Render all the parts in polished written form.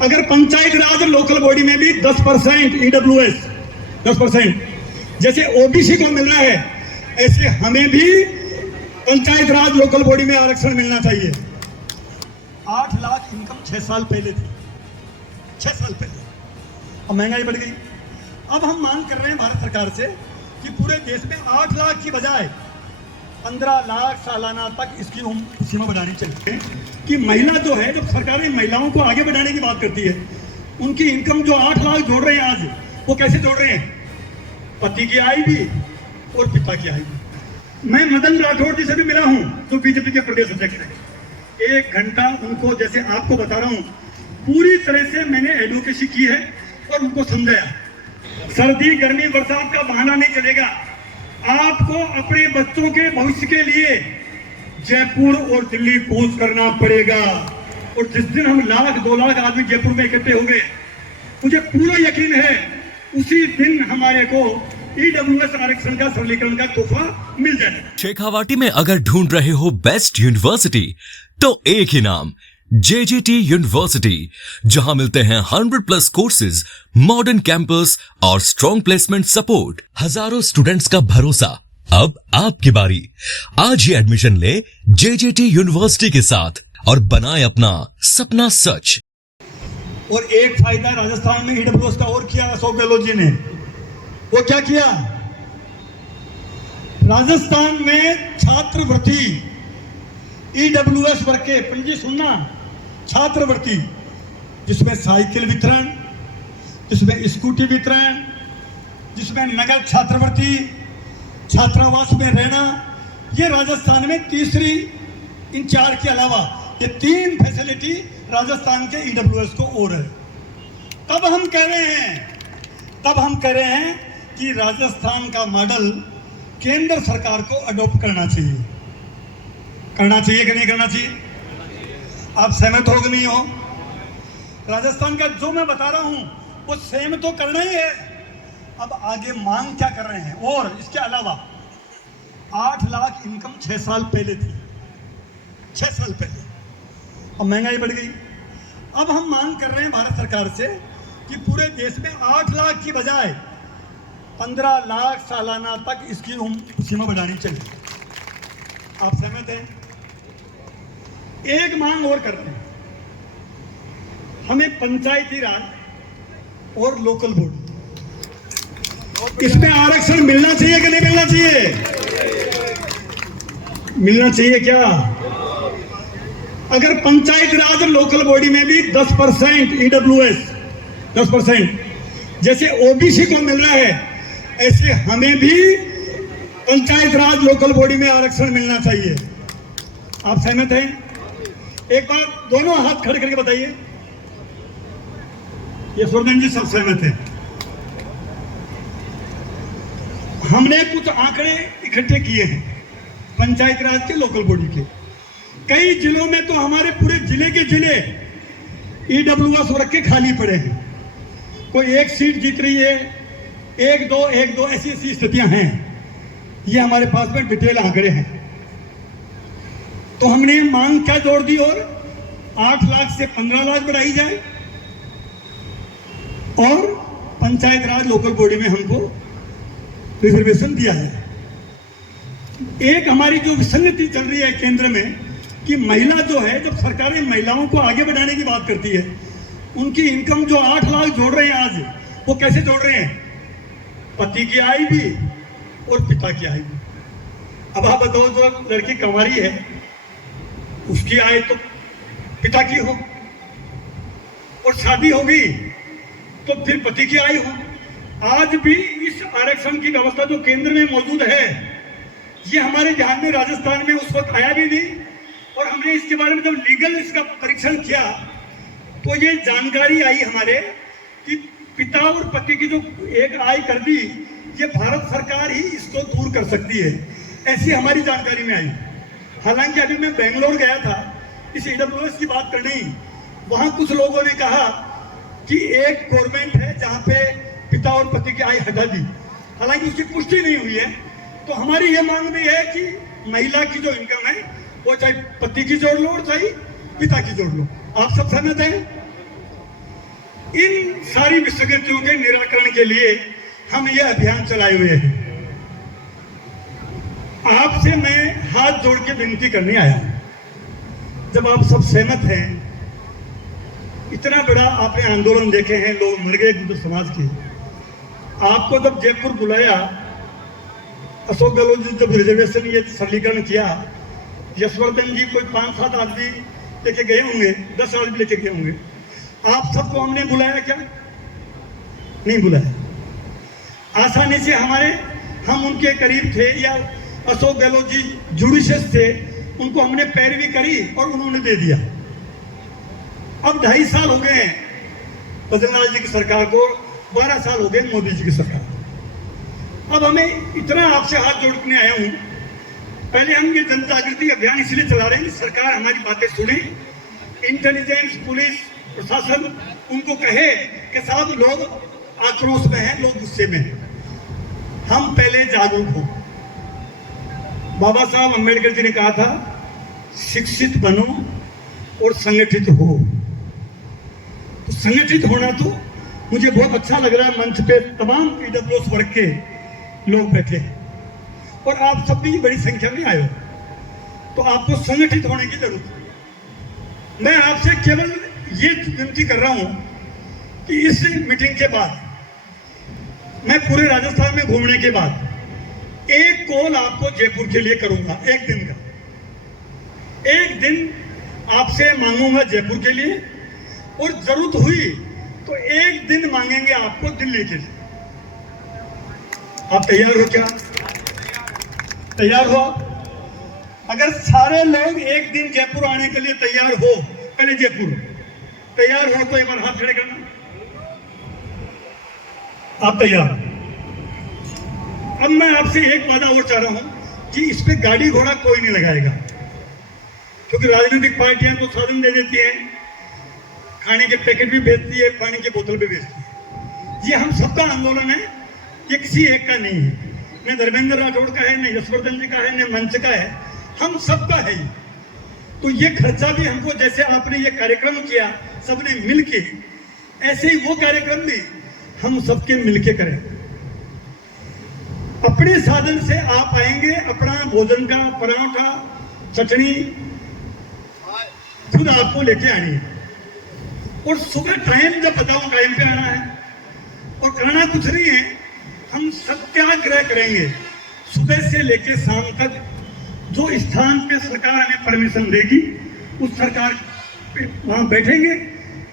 अगर पंचायत राज और local body में भी 10% ईडब्ल्यूएस 10% जैसे ओबीसी को मिल रहा है, ऐसे हमें भी पंचायत राज लोकल बॉडी में आरक्षण मिलना चाहिए। 8 लाख इनकम 6 साल पहले थी, 6 साल पहले, और महंगाई बढ़ गई। अब हम मांग कर रहे हैं भारत सरकार से कि पूरे देश में 8 लाख की बजाय 15 लाख सालाना तक इसकी उम्र सीमा बढ़ानी चाहिए। कि महिला जो है, जब सरकार महिलाओं को आगे बढ़ाने की बात करती है, उनकी इनकम जो 8 लाख जोड़ रहे हैं आज, वो कैसे जोड़ रहे हैं? पति की आय भी और पिता की आय भी। मैं मदन राठौड़ जी से भी मिला हूं, जो बीजेपी के प्रदेश अध्यक्ष हैं। 1 घंटा उनको, जैसे आपको बता रहा हूं, पूरी तरह से मैंने एडवोकेसी की है और उनको समझाया। सर्दी गर्मी बरसात का बहाना नहीं चलेगा। आपको अपने बच्चों के भविष्य के लिए जयपुर और दिल्ली कूच करना पड़ेगा। और जिस दिन हम 1 लाख 2 लाख आदमी जयपुर में इकट्ठे हो गए, मुझे पूरा यकीन है उसी दिन हमारे को ईडब्ल्यूएस आरक्षण का सरलीकरण का तोहफा मिल जाएगा। शेखावाटी में अगर ढूंढ रहे हो बेस्ट यूनिवर्सिटी, तो एक ही नाम, JJT यूनिवर्सिटी, जहां मिलते हैं 100+ कोर्सेज, मॉडर्न कैंपस और स्ट्रॉन्ग प्लेसमेंट सपोर्ट, हजारों स्टूडेंट्स का भरोसा। अब आपकी बारी। आज ही एडमिशन ले JJT यूनिवर्सिटी के साथ और बनाए अपना सपना सच। और एक फायदा राजस्थान में ईडब्ल्यूएस का और किया अशोक गहलोत जी ने। वो क्या किया? राजस्थान में छात्रवृत्ति, ईडब्ल्यूएस वर्ग के, पंजी सुनना, छात्रवृत्ति, जिसमें साइकिल वितरण, जिसमें स्कूटी वितरण, जिसमें नगद छात्रवृत्ति, छात्रावास में रहना, ये राजस्थान में तीसरी, इन 4 के अलावा ये 3 फैसिलिटी राजस्थान के ईडब्ल्यूएस को और है। तब हम कह रहे हैं कि राजस्थान का मॉडल केंद्र सरकार को अडॉप्ट करना चाहिए। करना चाहिए कि नहीं करना चाहिए? आप सहमत हो कि नहीं हो? राजस्थान का जो मैं बता रहा हूं वो सेम तो करना ही है। अब आगे मांग क्या कर रहे हैं? और इसके अलावा 8 लाख इनकम 6 साल पहले थी, 6 साल पहले, और महंगाई बढ़ गई। अब हम मांग कर रहे हैं भारत सरकार से कि पूरे देश में 8 लाख की बजाय 15 लाख सालाना तक इसकी उम्र सीमा बढ़ानी चाहिए। आप सहमत हैं? एक मांग और कर रहे हैं, हमें पंचायती राज और लोकल बॉडी, इसमें आरक्षण मिलना चाहिए कि नहीं मिलना चाहिए? मिलना चाहिए क्या? अगर पंचायत राज और लोकल बॉडी में भी 10% ईडब्ल्यूएस 10% जैसे ओबीसी को मिल रहा है, ऐसे हमें भी पंचायत राज लोकल बॉडी में आरक्षण मिलना चाहिए। आप सहमत हैं? एक बार दोनों हाथ खड़े करके बताइए। ये सुरजन जी सब सहमत हैं। हमने कुछ आंकड़े इकट्ठे किए हैं पंचायत राज के, लोकल बॉडी के। कई जिलों में तो हमारे पूरे जिले के जिले ईडब्ल्यूएस वर्ग के खाली पड़े हैं। कोई 1 सीट जीत रही है, 1-2 ऐसी स्थितियां हैं। ये हमारे पास में डिटेल आंकड़े हैं। तो हमने मांग क्या जोड़ दी? और 8 लाख से 15 लाख बढ़ाई जाए और पंचायत राज लोकल बॉडी में हमको रिजर्वेशन दिया जाए। एक हमारी जो विसंगति चल रही है केंद्र में कि महिला जो है, जब सरकारें महिलाओं को आगे बढ़ाने की बात करती है, उनकी इनकम जो 8 लाख जोड़ रहे हैं आज, वो कैसे जोड़ रहे हैं? पति की आय भी और पिता की आय भी। अब आप बताओ, जो लड़की कंवारी है उसकी आय तो पिता की हो, और शादी होगी तो फिर पति की आय हो। आज भी इस आरक्षण की व्यवस्था जो केंद्र में मौजूद है, ये हमारे ध्यान में राजस्थान में उस वक्त आया भी नहीं। और हमने इसके बारे में जब लीगल इसका परीक्षण किया तो ये जानकारी आई हमारे कि पिता और पति की जो एक आय कर दी, ये भारत सरकार ही इसको दूर कर सकती है, ऐसी हमारी जानकारी में आई। हालांकि अभी मैं बेंगलोर गया था इस ईडब्ल्यूएस की बात करने, वहां कुछ लोगों ने कहा कि एक गवर्नमेंट है जहां पे पिता और पति की आय हटा दी, हालांकि उसकी पुष्टि नहीं हुई है। तो हमारी यह मांग भी है कि महिला की जो इनकम है वो चाहे पति की जोड़ लो और चाहे पिता की जोड़ लो। आप सब सहमत हैं? इन सारी विसंगतियों के निराकरण के लिए हम ये अभियान चलाए हुए हैं। आपसे मैं हाथ जोड़ के विनती करने आया हूं, जब आप सब सहमत हैं, इतना बड़ा आपने आंदोलन देखे हैं, लोग मर गए गुर्जर समाज के, आपको जब जयपुर बुलाया, अशोक गहलोत जी जब रिजर्वेशन ये सरलीकरण किया, यशवर्धन जी कोई 5-7 आदमी लेके गए होंगे, 10 आदमी लेके गए होंगे, आप सबको हमने बुलाया क्या? नहीं बुलाया। आसानी से हम उनके करीब थे, या अशोक गहलोत जी जुडिशियस थे, उनको हमने पैरवी करी और उन्होंने दे दिया। अब 2.5 साल हो गए हैं बद्रीनाथ जी की सरकार को, 12 साल हो गए मोदी जी की सरकार। अब हमें इतना आपसे हाथ जोड़ने आया हूं, पहले हम ये जन जागृति अभियान इसलिए चला रहे हैं कि सरकार हमारी बातें सुने, इंटेलिजेंस, पुलिस, प्रशासन उनको कहे कि साहब लोग आक्रोश में हैं, लोग गुस्से में हैं, हम पहले जागरूक हों। बाबा साहब अम्बेडकर जी ने कहा था, शिक्षित बनो और संगठित हो। तो संगठित होना, तो मुझे बहुत अच्छा लग रहा है, मंच पे तमाम ईडब्ल्यूएस वर्ग के लोग बैठे हैं और आप सब भी बड़ी संख्या में आए हो, तो आपको संगठित होने की जरूरत है। मैं आपसे केवल ये विनती कर रहा हूं कि इस मीटिंग के बाद, मैं पूरे राजस्थान में घूमने के बाद एक कॉल आपको जयपुर के लिए करूंगा, एक दिन का, एक दिन आपसे मांगूंगा जयपुर के लिए, और जरूरत हुई तो एक दिन मांगेंगे आपको दिल्ली के लिए। आप तैयार हो क्या? तैयार हो? अगर सारे लोग एक दिन जयपुर आने के लिए तैयार हो, पहले जयपुर तैयार हो तो एक बार हाथ खड़े करना। आप तैयार? अब मैं आपसे एक वादा और चाह रहा हूं कि इस पे गाड़ी घोड़ा कोई नहीं लगाएगा, क्योंकि राजनीतिक पार्टियां तो साधन दे देती हैं, खाने के पैकेट भी बेचती है, पानी की बोतल भी बेचती है। ये हम सबका आंदोलन है, ये किसी एक का नहीं है, न धर्मेंद्र राठौड़ का है, न यशवर्धन जी का है, न मंच का है, हम सबका है। तो ये खर्चा भी हमको, जैसे आपने ये कार्यक्रम किया सबने मिलके, ऐसे ही वो कार्यक्रम भी हम सबके मिलके करें। अपने साधन से आप आएंगे, अपना भोजन का पराठा, चटनी खुद आपको लेके आनी है, और सुबह टाइम जब बताऊं टाइम पे आना है, और करना कुछ नहीं है, हम सत्याग्रह करेंगे सुबह से लेके शाम तक। जो स्थान पे सरकार हमें परमिशन देगी उस सरकार पे वहां बैठेंगे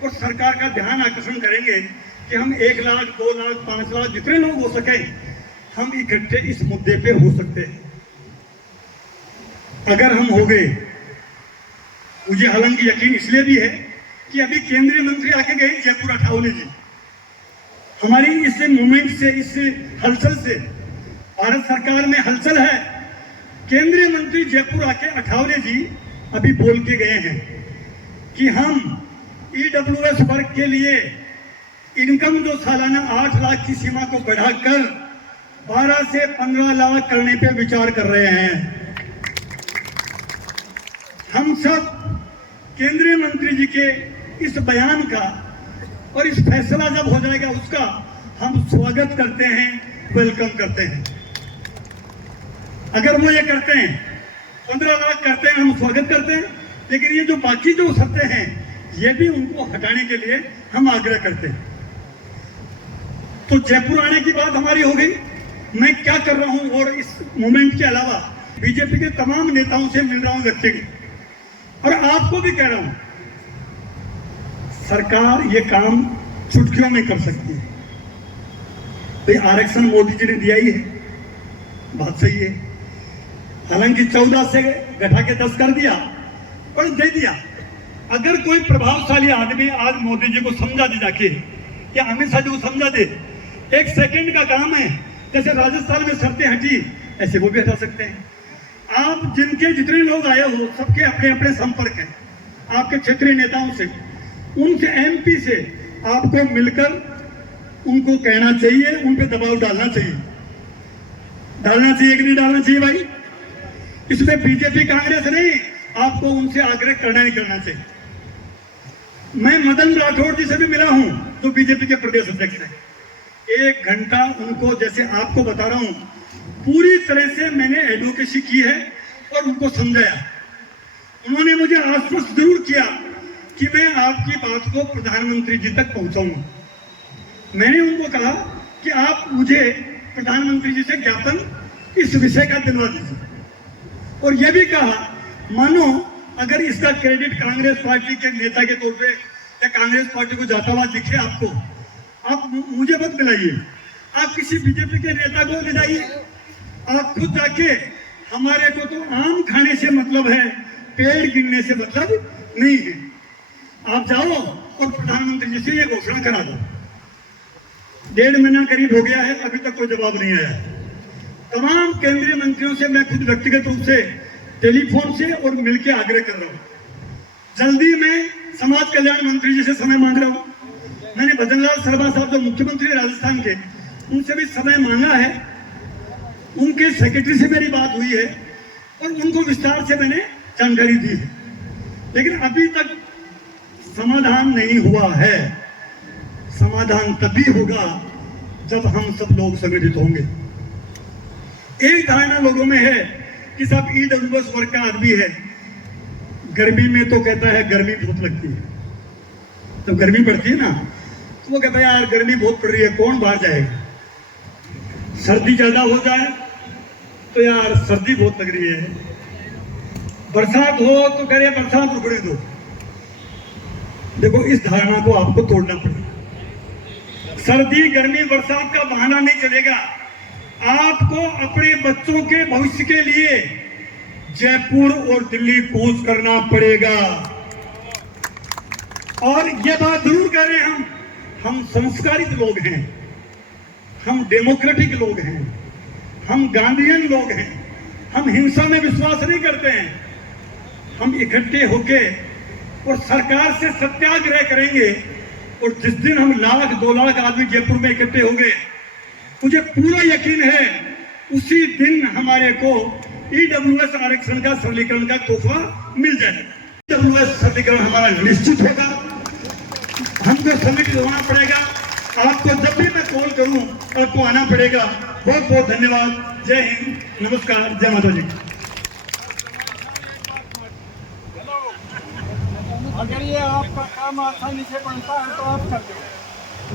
और सरकार का ध्यान आकर्षण करेंगे कि हम 1 लाख, 2 लाख, 5 लाख, जितने लोग हो सके हम इकट्ठे इस मुद्दे पे हो सकते हैं। अगर हम हो गए, मुझे हालांकि यकीन इसलिए भी है कि अभी केंद्रीय मंत्री आके गए जयपुर, अठावले जी, हमारी इस मूवमेंट से, इस हलचल से, भारत सरकार में हलचल है। केंद्रीय मंत्री जयपुर आके अठावले जी अभी बोल के गए हैं कि हम ईडब्ल्यूएस वर्ग के लिए इनकम जो सालाना 8 लाख की सीमा को बढ़ाकर 12 से 15 लाख करने पे विचार कर रहे हैं। हम सब केंद्रीय मंत्री जी के इस बयान का और इस फैसला जब हो जाएगा उसका हम स्वागत करते हैं, वेलकम करते हैं। अगर वो ये करते हैं, 15 लाख करते हैं, हम स्वागत करते हैं, लेकिन ये जो बाकी जो शर्तें हैं ये भी उनको हटाने के लिए हम आग्रह करते हैं। तो जयपुर आने की बात हमारी हो गई। मैं क्या कर रहा हूं, और इस मूवमेंट के अलावा बीजेपी के तमाम नेताओं से मिल रहा हूं व्यक्तिगत, और आपको भी कह रहा हूं, सरकार ये काम चुटकियों में कर सकती है। भाई आरक्षण मोदी जी ने दिया ही है, बात सही है, हालांकि 14 से घटा के 10 कर दिया, पर दे दिया। अगर कोई प्रभावशाली आदमी आज मोदी जी को समझा दे जाके, या अमित शाह जी को समझा दे, 1 सेकंड का काम है, जैसे राजस्थान में शर्तें हटी ऐसे वो भी हटा सकते हैं। आप जिनके जितने लोग आए हो सबके अपने अपने संपर्क हैं, आपके क्षेत्रीय नेताओं से, उनसे, एमपी से आपको मिलकर उनको कहना चाहिए, उन पे दबाव डालना चाहिए। डालना चाहिए कि नहीं डालना चाहिए भाई? इसमें बीजेपी कांग्रेस नहीं, आपको उनसे आग्रह करना ही करना चाहिए। मैं मदन राठौड़ जी से भी मिला हूं, जो बीजेपी के प्रदेश अध्यक्ष हैं। 1 घंटा उनको, जैसे आपको बता रहा हूं, पूरी तरह से मैंने एडवोकेसी की है और उनको समझाया। उन्होंने मुझे आश्वस्त जरूर किया कि मैं आपकी बात को प्रधानमंत्री जी तक पहुंचाऊंगा। मैंने उनको कहा कि आप मुझे प्रधानमंत्री जी से ज्ञापन इस विषय का दिलवा दीजिए, और यह भी कहा, मानो अगर इसका क्रेडिट कांग्रेस पार्टी के नेता के तौर पे या कांग्रेस पार्टी को जाता हुआ दिखे आपको, आप मुझे मत मिलाइए, आप किसी बीजेपी के नेता को ले जाइए। आप खुद जाके, हमारे को तो आम खाने से मतलब है, पेड़ गिनने से मतलब नहीं है। आप जाओ और प्रधानमंत्री जी से ये घोषणा करा दो। 1.5 महीना करीब हो गया है, अभी तक कोई जवाब नहीं आया। तमाम केंद्रीय मंत्रियों से मैं खुद व्यक्तिगत रूप से टेलीफोन से और मिलकर आग्रह कर रहा हूं। जल्दी मैं समाज कल्याण मंत्री जी से समय मांग रहा हूं। मैंने भजनलाल शर्मा साहब जो मुख्यमंत्री राजस्थान के, उनसे भी समय मांगा है। उनके सेक्रेटरी से मेरी बात हुई है और उनको विस्तार से मैंने जानकारी दी है, लेकिन अभी तक समाधान नहीं हुआ है। समाधान तभी होगा जब हम सब लोग संगठित होंगे। एक धारणा लोगों में है कि सब ईडब्ल्यूएस वर्ग का आदमी है, गर्मी में तो कहता है गर्मी बहुत लगती है, तो गर्मी पड़ती है ना, तो वो कहता है यार गर्मी बहुत पड़ रही है, कौन बाहर जाएगा। सर्दी ज्यादा हो जाए तो यार सर्दी बहुत लग रही है, बरसात हो तो कह रहे बरसात रुकने दो। देखो, इस धारणा को आपको तोड़ना पड़ेगा। सर्दी गर्मी बरसात का बहाना नहीं चलेगा। आपको अपने बच्चों के भविष्य के लिए जयपुर और दिल्ली कूच करना पड़ेगा। और यह बात जरूर कह रहे हैं, हम संस्कारित लोग हैं, हम डेमोक्रेटिक लोग हैं, हम गांधीयन लोग हैं, हम हिंसा में विश्वास नहीं करते हैं। हम इकट्ठे होके और सरकार से सत्याग्रह करेंगे, और जिस दिन हम 1,00,000-2 लाख आदमी जयपुर में इकट्ठे होंगे, मुझे पूरा यकीन है उसी दिन हमारे को ईडब्ल्यूएस आरक्षण का सरलीकरण का तोहफा मिल जाएगा। ईडब्ल्यूएस सरलीकरण हमारा निश्चित होगा। हमको संगठित होना पड़ेगा। आपको जब भी मैं कॉल करूं, आपको आना पड़ेगा। बहुत बहुत धन्यवाद। जय हिंद, नमस्कार, जय माता जी। अगर ये आपका काम आसानी से बनता है तो आप कर दो,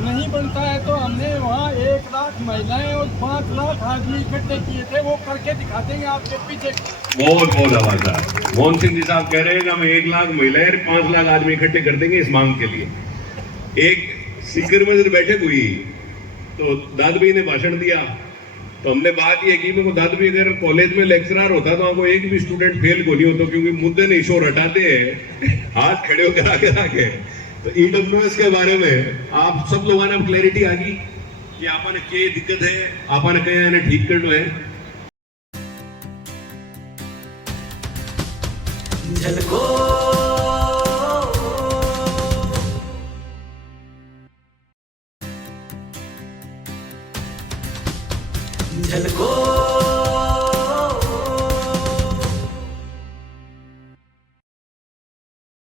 नहीं बनता है तो हमने वहाँ 1 लाख महिलाएं और 5 लाख आदमी इकट्ठे किए थे, वो करके दिखा देंगे आपके पीछे। बहुत बहुत आवाज है। मोहन सिंह जी साहब कह रहे हैं कि हम 1 लाख महिलाएं और 5 लाख आदमी इकट्ठे कर देंगे इस मांग के लिए। एक सीकर में जब बैठक हुई तो दादवी ने भाषण दिया, तो हमने बात ये की कि दादवी अगर कॉलेज में लेक्चरर होता तो आपको एक भी स्टूडेंट फेल को नहीं होता, क्योंकि मुद्दे नहीं शोर हटाते हैं, हाथ खड़े होकर आगे। तो ईडब्ल्यूएस के बारे में आप सब लोगों ने क्लैरिटी आ गई कि आपने क्या दिक्कत है, आपने क्या ठीक करना है। झलको